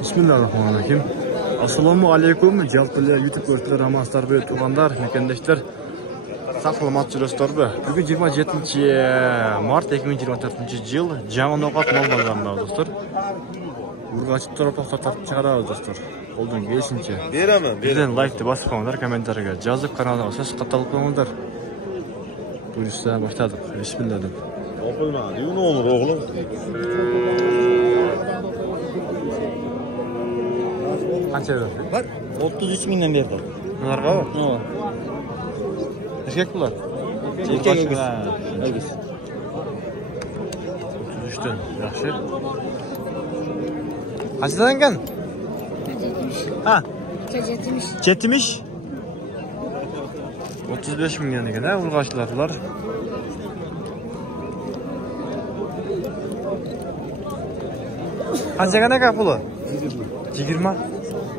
Bismillahirrahmanirrahim. Assalomu alaykum. Jalpili YouTube ko'ruvchilar, amaslar, tuğanlar, mekandaşlar. Saqlamat dostlar. Bugün 27 Mart 2024-yil Jamon ovqat mol bozorida dostlar. Urg'ochi tarafga tartib chiqaramiz dostlar. Qo'ldan kelishincha. Beraman. Bizden like bosib qo'yinglar, kommentariyga yozib kanalga o'sish qatal qo'yinglar. Turistlar boshladik. Bismillah deb. O'qilmadi, uni olur o'g'lim. Qancha berdi? Bak, 33 mingdan berdi. Bularga bor. Erkek bular. Erkek o'g'il. 33 dan. Yaxshi. Qanchadan ekan? Ha? 70. 35 mingdan ekan, ha, urg'ochilar bular. Qanchaga ekan puli? 20.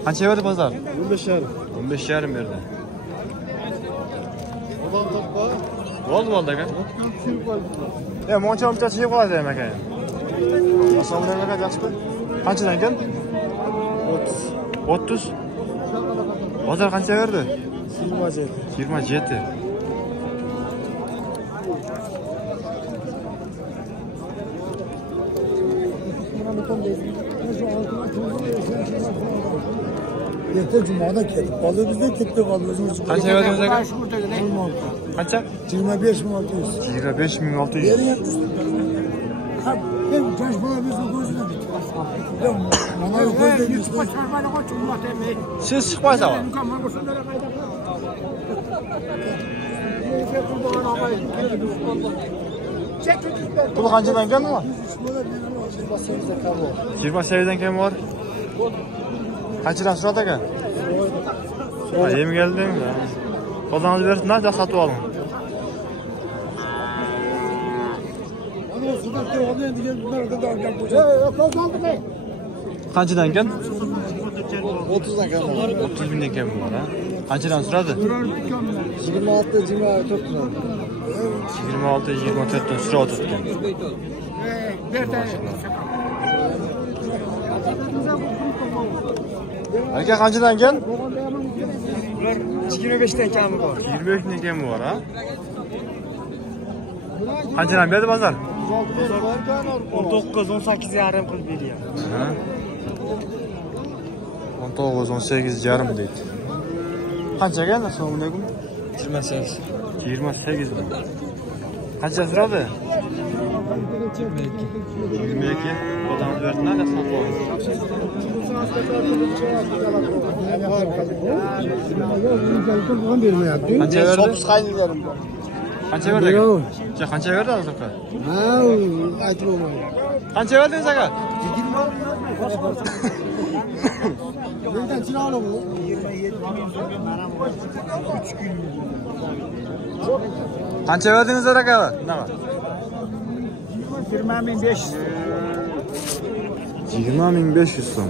Qancha berdi bozor? 15,5. 15,5 berdi. Bo'ldi aka. Moncha yeb qoladi ham aka. Assalomu alaykum aka, yaxshimi? Qanchadan ekan? 30. Bozor qancha berdi? 27. Erta Cuma'da ketib qoldi, bizda ketdi qoldi o'zimiz. Qancha verdingiz aka? Qancha? 25,600. 25,600. Beryapmiz. Ha, ben yosh bolamizni ko'zini bitti. Mana ko'zini Siz chiqmaysiz. Pul qanchadan ekan bu? 28dan kam bor. Qanchadan so'radi aka? Yem keldim. Qo'ldangiz bersin, da sotib oling. Qanchadan ekan? 30dan kam. 30 mingdan kam bor, ha. Qanchadan so'radi? 26, 24 turadi. 26, 24 dan so'radi ekan. Aka qanchadan ekan? 25 dan kami bor. 25 mingdan kam bor, ha. Qanchadan berdi bozor? 19, 18 yarim qilib beryapti. Ha. 19, 18 yarim deydi. Qancha ekan? Assalomu alaykum. 28. 28 ming. Qancha so'radi? 22. Odam berdilar, sotib oldi. Qancha berdi? Sopis qaynlarim bor. Qancha berdi? Qancha berdi aka? Ha, aytib bo'lmaydi. Qancha berdingiz aka? 20. Mendan chiroqli bu. 3 kun. Qancha berdingiz aka? Nima? 20,500. 20,500 so'm.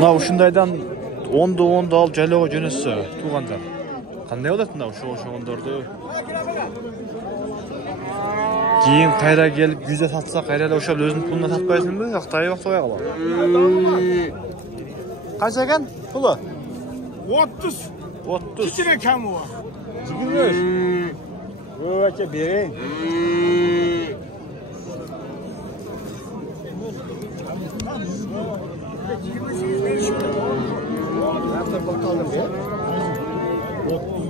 Mana shundaydan 10 olib jaloga jo'natsa, tuğanlar. Qanday bo'ladi bunda o'sha o'ndarni? Keyin qayra kelib yuzda satsa, qayra o'sha o'zini pulini satmaysanmi? Yo'qday qo'ya qoladi. Qancha ekan puli? 30. 30. Kichkina kam bor. 25. Yo'q aka, bering.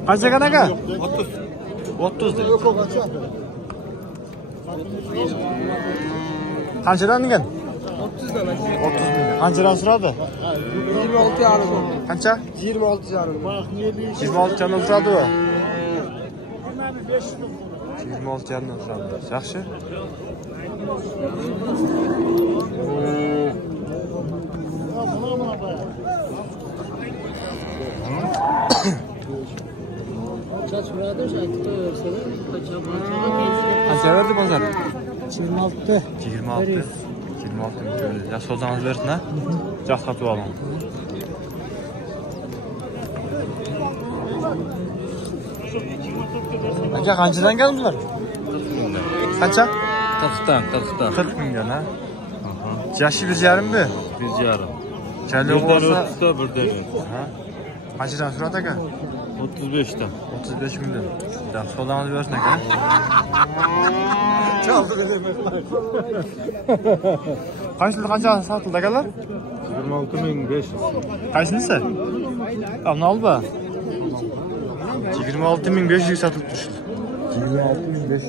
Qancha ekan aka? 30. 30 deydi. Qanchadan ekan? 30 dan. 30 ming. Qanchadan so'radi? 26,5. Qancha? 26,5. 26 dan so'radi u. 26 dan so'radi. Yaxshi. Qancha berdi bozor? 26. 26 ming. Ya so'zangiz bersin, ha? Joq sotib oling. Aka qanchadan keldilar? Qancha? 40'tan. 40 milyon ha. Yaşı 1,5'mi? 1,5. Kelli olsa bir de. ha. Qanchadan so'radi aka? 35'tan. 35 milyon. Daha so'lamiz bersin aka. Çaldı dedim. Qancha sotildi akalar? 26.500. Qaysinisi? Amna olba. 26.500 satılıp düştü. 26.500.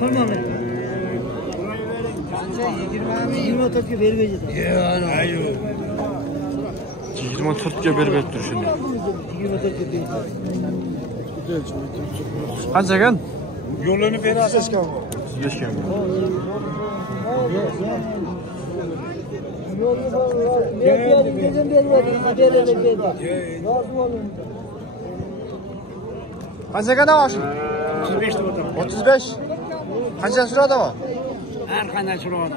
Tamam. 24'e vermeyeceğiz. 24'ge berip duruşunu. 24'e vermeyeceğiz. Qancha ekan? Yo'lini berasiz. 35 ekan. Qancha ekan oshim? 35 to'g'ri. 35. Qancha so'radi o? Har qanday so'radi.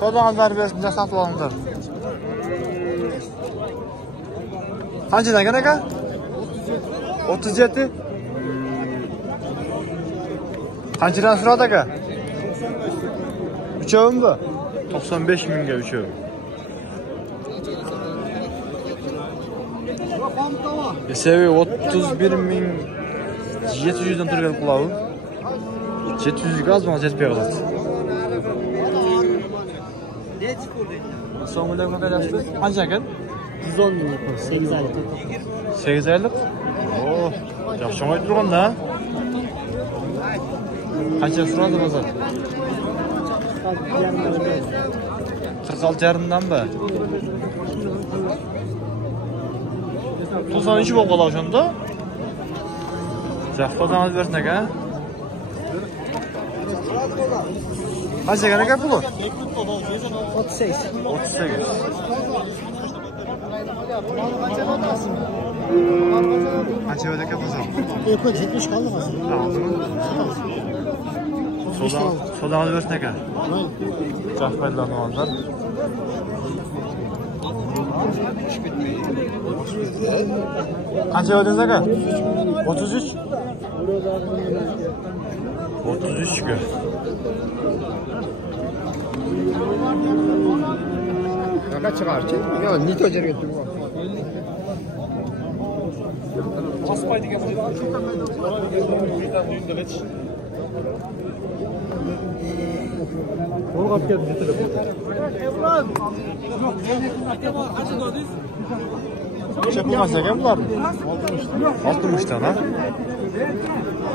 So'rag'anlar bersinlar, sotib olinglar. Qanchadan ekan aka? 37. Qanchadan so'radi aka? 3'övmi bu? 95 mingga 3'öv. Esevi 31.700'dan turgan qulavi. 700 ga azman jetpay qoladi. Assalomu alaykum akalaringiz. Qancha ekan? 110 ming, 8 aylık. 8 oylik. Oh, yaxshi o'ynay turganda. Qancha so'radi bozor? 46,5dan mı? 93 bo'lib qoladi o'shanda. Jahfodan bersin aka. Qancha ekan aka puli? 38. 38. Qancha bo'ldi aka bozor? 70 kaldı aslında. Sodan versin aka. Jahfodan oldular. Qancha verdiniz aka? 33. 33 ga. Qanaqa chiqarchi? Yo, nito jerga turib. Ospaydigan Olg'ab ketdi telefon. Necha pulmas ekan bular? 60 dan ha?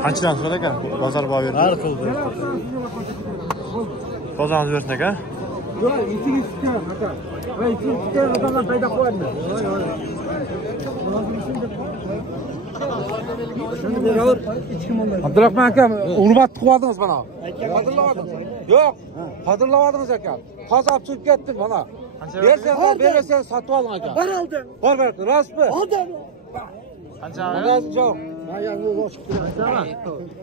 Qanchadan so'radi ekan? Bozor baho berdi. Har xil. Bozorimiz bersin aka. Yo'q, ichini chiqar aka. Va ichini chiqar odamlar paydo qo'yadi. Abdurahman aka, hurmat qilyapsiz mana. Qadrlamadingiz. Yo'q, qadrlamadingiz aka. Hozir olib chiqib ketdim mana. Bersangiz sotib oling aka. Var aldı. Bor, rostmi? Aldı. Qancha? Rost yo'q. Ben yani boş Qanchami?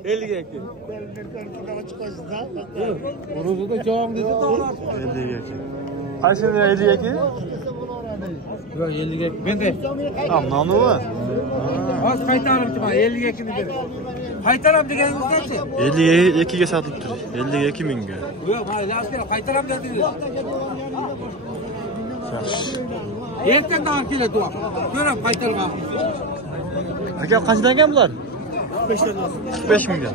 50 ga aka. Urug'ida javob dedi, to'g'ri. 50 ga aka. Qaysini 50 ga aka? Yo'q, 50 ga aka. Menda. Amnoni bu. Hozir qaytaribdi mana 50 ga akini berib. Qaytaram deganingizdachi? 52 ga sotib tur. 52 mingga. Yo'q, mana lasbera qaytaram dedingiz. Yaxshi. Ertaga olib keladi u. Ko'rib qaytargan. Aka qanchadan ekan bular? 45 mingga.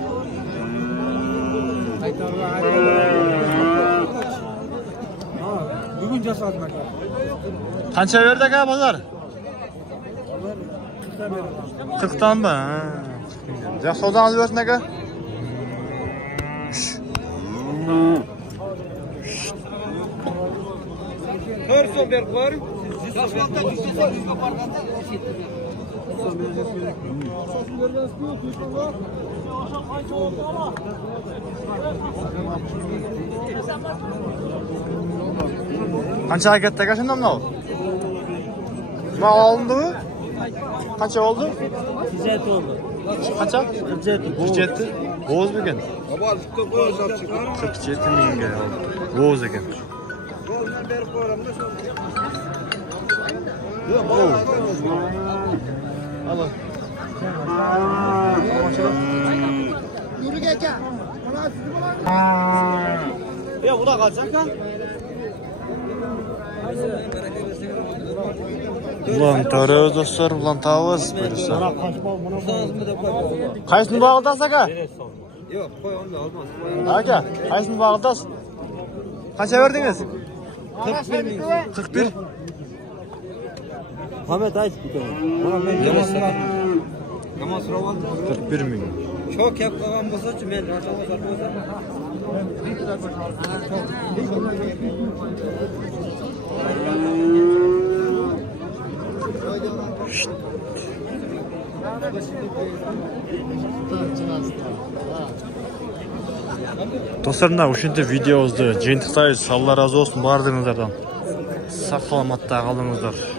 Bugun jasodim aka. Qancha berdi aka bozor? 40 danmi? Ja, savdolarni bersin aka. Ko'rsin berib qo'y. Qancha ketdi aka shundan mana? Nima olindi bu? Qancha oldi? 47 oldu. Qancha? 47. 47. Bo'z ekan. 47 mingga oldi. Bo'z ekan. Ya bu da kaçak kan? Ulan tarıyoruz dostlar, ulan tavız böylesi. Kaysını bağlıdas aka? Yok, koy onu olmaz. Aka, kaysını bağlıdas? Kaça verdiniz? 41 bin. 41. Ahmet ayt bir tane. Bana ben Namaz rovan. 41 milyon. Çok yap kalan bolsa-chi men aşağı sarboza. Dostlar, mына ушинтип видеобузду жыйынтыктайбыз. Алла разы болсун баардыгыңыздардан. Сак саламатта калыңыздар.